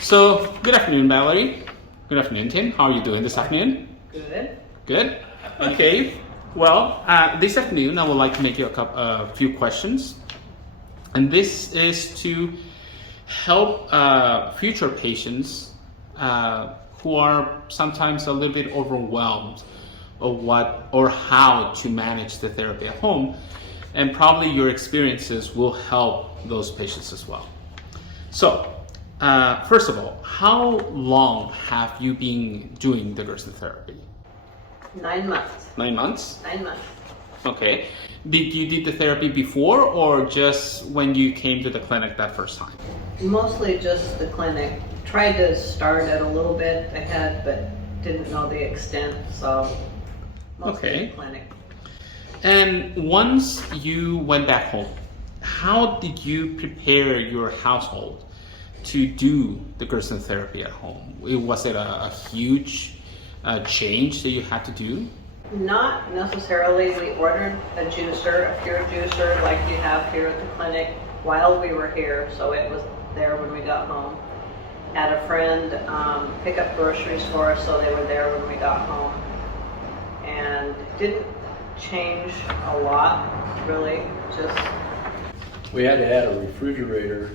So, good afternoon, Valerie. Good afternoon, Tim. How are you doing this afternoon? Good. Good. Okay. Well, this afternoon I would like to make you a few questions, and this is to help future patients who are sometimes a little bit overwhelmed of what or how to manage the therapy at home, and probably your experiences will help those patients as well. So, first of all, how long have you been doing the Gerson therapy? 9 months. 9 months? 9 months. Okay. Did you do the therapy before or just when you came to the clinic that first time? Mostly just the clinic. Tried to start it a little bit ahead, but didn't know the extent, so mostly the clinic. And once you went back home, how did you prepare your household to do the Gerson therapy at home? Was it a huge change that you had to do? Not necessarily. We ordered a juicer, a pure juicer like you have here at the clinic while we were here, so it was there when we got home. Had a friend pick up groceries for us, so they were there when we got home. And didn't change a lot, really, just... We had to add a refrigerator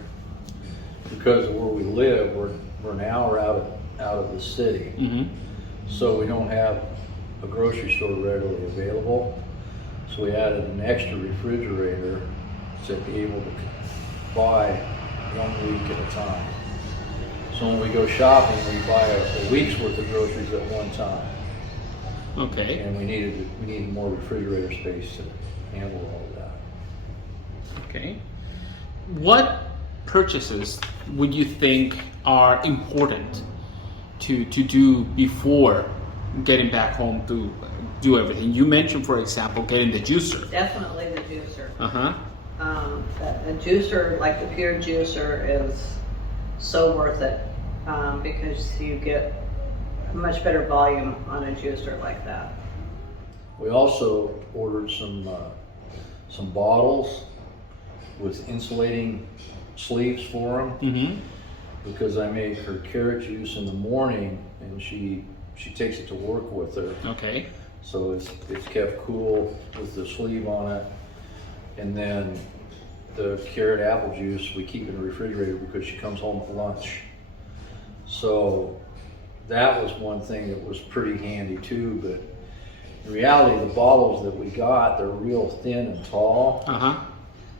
because of where we live. We're an hour out of the city, so we don't have a grocery store readily available. So we added an extra refrigerator to be able to buy 1 week at a time. So when we go shopping, we buy a week's worth of groceries at one time. Okay. And we needed more refrigerator space to handle all of that. Okay. What purchases would you think are important to do before getting back home to do everything? You mentioned, for example, getting the juicer. Definitely the juicer. Uh-huh. A juicer, like the pure juicer, is so worth it because you get a much better volume on a juicer like that. We also ordered some bottles with insulating sleeves for them because I make her carrot juice in the morning and she takes it to work with her. Okay. So it's kept cool with the sleeve on it. And then the carrot apple juice we keep in the refrigerator because she comes home at lunch. So that was one thing that was pretty handy too, but in reality the bottles that we got, they're real thin and tall. Uh-huh.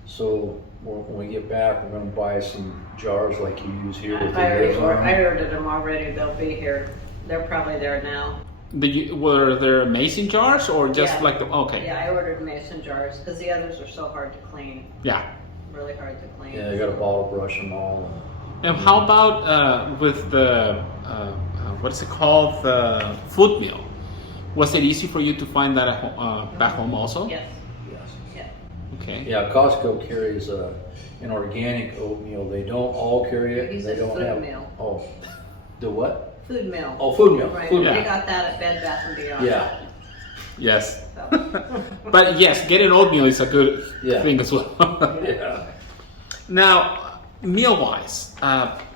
So when we get back, we're going to buy some jars like you use here with the I lids on them. ordered them already. They'll be here. They're probably there now. Were there mason jars or just like the... Okay. Yeah, I ordered mason jars because the others are so hard to clean. Yeah. Really hard to clean. Yeah, you got to bottle brush them all. And how about with the, what is it called, the food meal? Was it easy for you to find that back home also? Yes. Yes. Yeah. Okay. Yeah, Costco carries an organic oatmeal. They don't all carry it. He They says don't food have. meal. Oh, the what? Food meal. Oh, food meal. Right. Food They meal. got that at Bed Bath and Beyond. Yeah. Yes. So. But yes, getting oatmeal is a good Yeah. thing as well. Yeah. Now, meal-wise,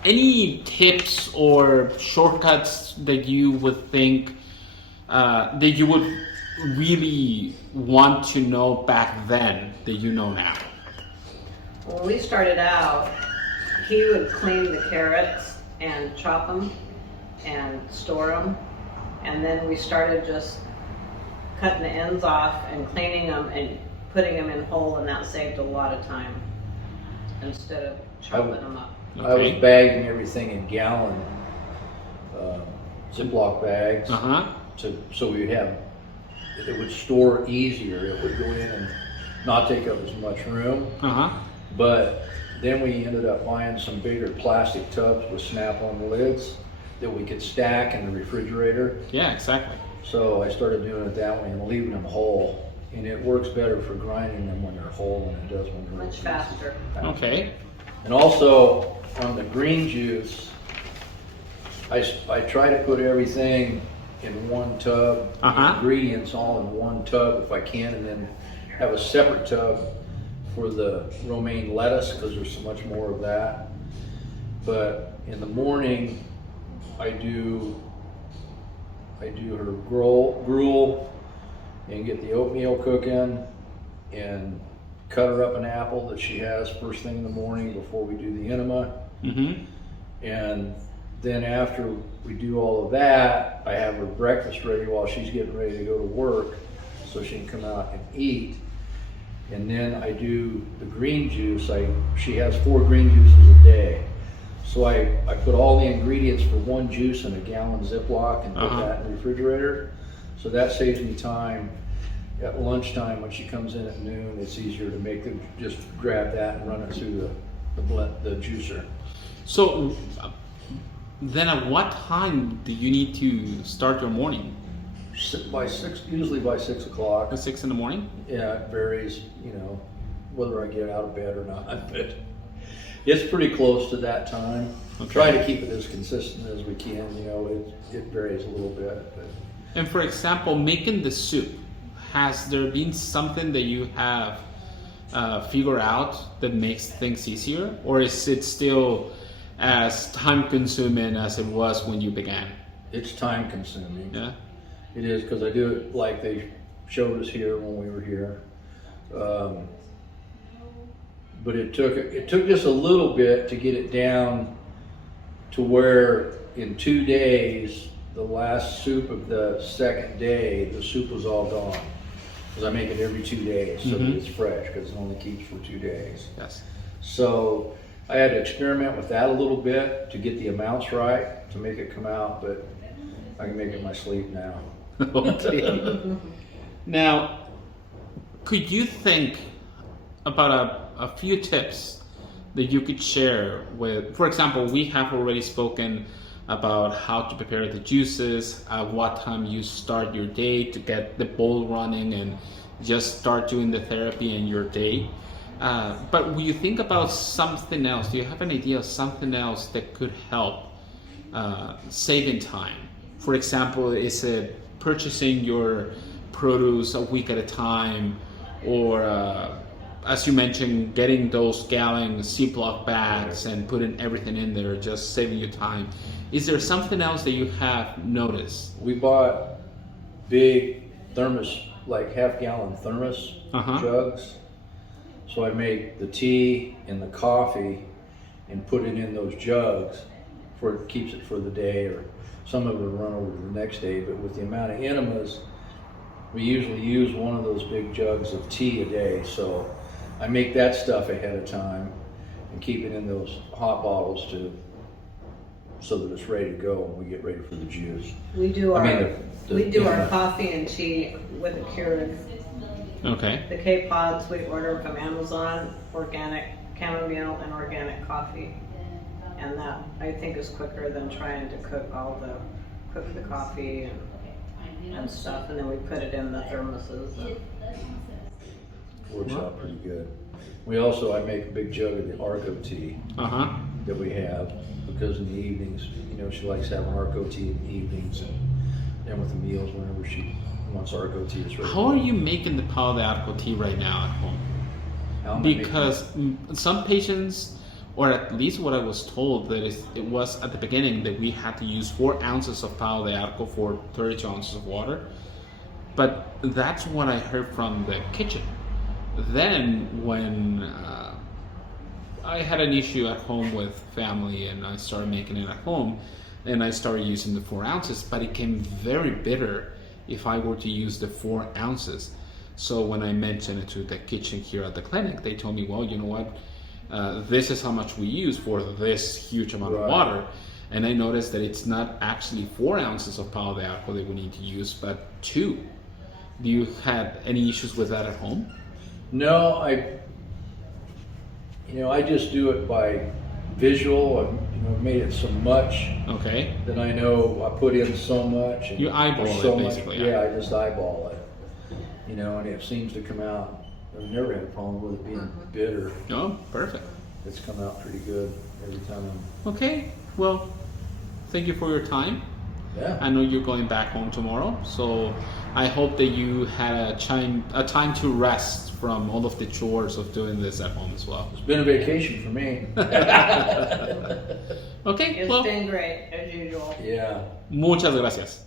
any tips or shortcuts that you would think that you would really want to know back then that you know now? When we started out, he would clean the carrots and chop them and store them, and then we started just cutting the ends off and cleaning them and putting them in whole, and that saved a lot of time instead of chopping them up. I was bagging everything in gallon Ziploc bags so we'd have it would store easier. It would go in and not take up as much room. But then we ended up buying some bigger plastic tubs with snap-on lids that we could stack in the refrigerator. Yeah, exactly. So I started doing it that way and leaving them whole. And it works better for grinding them when they're whole than it does when they're Much faster. Okay. And also on the green juice, I try to put everything in one tub, the ingredients all in one tub if I can, and then have a separate tub for the romaine lettuce because there's so much more of that. But in the morning, I do her gruel and get the oatmeal cooking and cut her up an apple that she has first thing in the morning before we do the enema. Mm-hmm. And then after we do all of that, I have her breakfast ready while she's getting ready to go to work so she can come out and eat. And then I do the green juice. She has 4 green juices a day. So I put all the ingredients for one juice in a gallon Ziploc and put that in the refrigerator. So that saves me time. At lunchtime when she comes in at noon, it's easier to make them just grab that and run it through the juicer. So then at what time do you need to start your morning? By 6, usually by 6 o'clock. At 6 in the morning? Yeah, it varies, whether I get out of bed or not. But it's pretty close to that time. Okay. Try to keep it as consistent as we can. It varies a little bit. But. And for example, making the soup, has there been something that you have figured out that makes things easier? Or is it still as time consuming as it was when you began? It's time consuming. Yeah. It is, because I do it like they showed us here when we were here. But it took just a little bit to get it down to where in 2 days, the last soup of the second day, the soup was all gone. Because I make it every 2 days so that it's fresh, because it only keeps for 2 days. Yes. So I had to experiment with that a little bit to get the amounts right, to make it come out, but I can make it in my sleep now. Okay. Now, could you think about a few tips that you could share with, for example, we have already spoken about how to prepare the juices, at what time you start your day to get the ball running and just start doing the therapy in your day. But when you think about something else, do you have an idea of something else that could help saving time? For example, is it purchasing your produce a week at a time, or as you mentioned, getting those gallon Ziploc bags and putting everything in there, just saving you time? Is there something else that you have noticed? We bought big thermos, like half-gallon thermos jugs. So I make the tea and the coffee and put it in those jugs for it keeps it for the day, or some of it will run over to the next day. But with the amount of enemas, we usually use one of those big jugs of tea a day. So I make that stuff ahead of time and keep it in those hot bottles so that it's ready to go when we get ready for the juice. We do our our coffee and tea with a Keurig. Okay. The K-Pods we order from Amazon, organic chamomile and organic coffee. And that, I think, is quicker than trying to cook the coffee and stuff, and then we put it in the thermoses. Works out pretty good. I make a big jug of the Arco tea that we have, because in the evenings, she likes having Arco tea in the evenings and with the meals whenever she wants Arco tea. How are you making the Palo de Arco tea right now at home? Because some patients, or at least what I was told, that it was at the beginning that we had to use 4 ounces of Palo de Arco for 32 ounces of water. But that's what I heard from the kitchen. Then when I had an issue at home with family and I started making it at home, and I started using the 4 ounces, but it came very bitter if I were to use the 4 ounces. So when I mentioned it to the kitchen here at the clinic, they told me, well, you know what, this is how much we use for this huge amount of water. And I noticed that it's not actually 4 ounces of Palo de Arco that we need to use, but 2. Do you have any issues with that at home? No, I just do it by visual. I've made it so much that I know I put in so much. And you eyeball so it basically. Yeah, I just eyeball it. And it seems to come out. I've never had a problem with it being bitter. Oh, perfect. It's come out pretty good every time. Okay, well, thank you for your time. Yeah. I know you're going back home tomorrow, so I hope that you had a time to rest from all of the chores of doing this at home as well. It's been a vacation for me. Okay, It's well, been great, as usual. Yeah. muchas gracias.